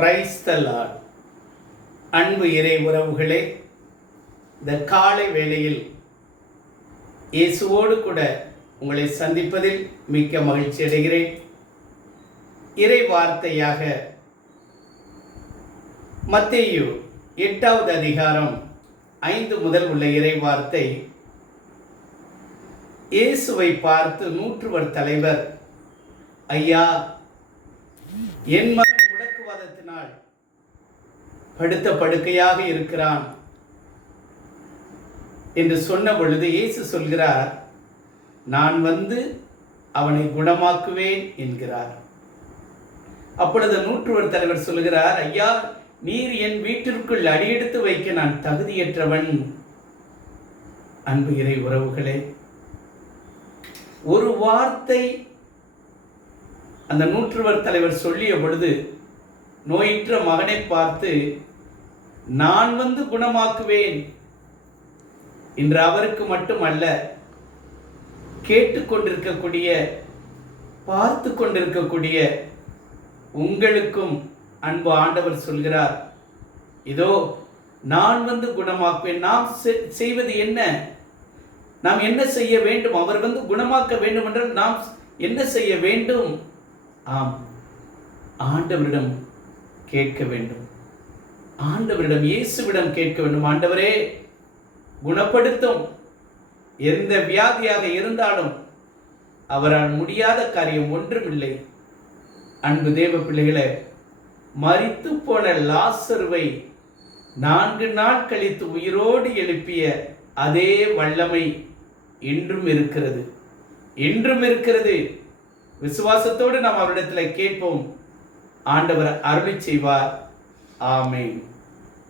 Praise the Lord. அன்பு இறை உறவுகளே, இந்த காலை வேளையில் இயேசுவோடு கூட உங்களை சந்திப்பதில் மிக்க மகிழ்ச்சி அடைகிறேன். இறை வார்த்தையாக மத்தேயு 8வது அதிகாரம் 5 முதல் உள்ள இறை வார்த்தை, இயேசுவை பார்த்து நூற்றுவர் தலைவர், ஐயா, என் மகன் முடக்குவாதத்தினால் படுத்த படுக்கையாக இருக்கிறான் என்று சொன்ன பொழுது இயேசு சொல்கிறார், நான் வந்து அவனை குணமாக்குவேன் என்கிறார். அப்பொழுது நூற்றுவர் தலைவர் சொல்கிறார், ஐயா, நீர் என் வீட்டிற்குள் அடியெடுத்து வைக்க நான் தகுதியற்றவன். அன்பு இறை உறவுகளே, ஒரு வார்த்தை அந்த நூற்றுவர் தலைவர் சொல்லிய பொழுது நோயுற்ற மகனை பார்த்து நான் வந்து குணமாக்குவேன் என்று அவருக்கு மட்டுமல்ல, கேட்டுக்கொண்டிருக்கக்கூடிய, பார்த்து கொண்டிருக்கக்கூடிய உங்களுக்கும் அன்பு ஆண்டவர் சொல்கிறார், இதோ நான் வந்து குணமாக்குவேன். நாம் செய்வது என்ன? நாம் என்ன செய்ய வேண்டும்? அவர் வந்து குணமாக்க வேண்டும் என்றால் நாம் என்ன செய்ய வேண்டும்? ஆம், ஆண்டவரிடம் கேட்க வேண்டும். ஆண்டவரிடம், இயேசுவிடம் கேட்க வேண்டும். ஆண்டவரே, குணப்படுத்தும். எந்த வியாதியாக இருந்தாலும் அவரால் முடியாத காரியம் ஒன்றுமில்லை. அன்பு தேவ பிள்ளைகளே, மரித்து போன லாசருவை 4 நாள் கழித்து உயிரோடு எழுப்பிய அதே வல்லமை இன்றும் இருக்கிறது, இன்றும் இருக்கிறது. விசுவாசத்தோடு நாம் அவரிடத்தில் கேட்போம். ஆண்டவர் அருளி செய்வார். ஆமென்.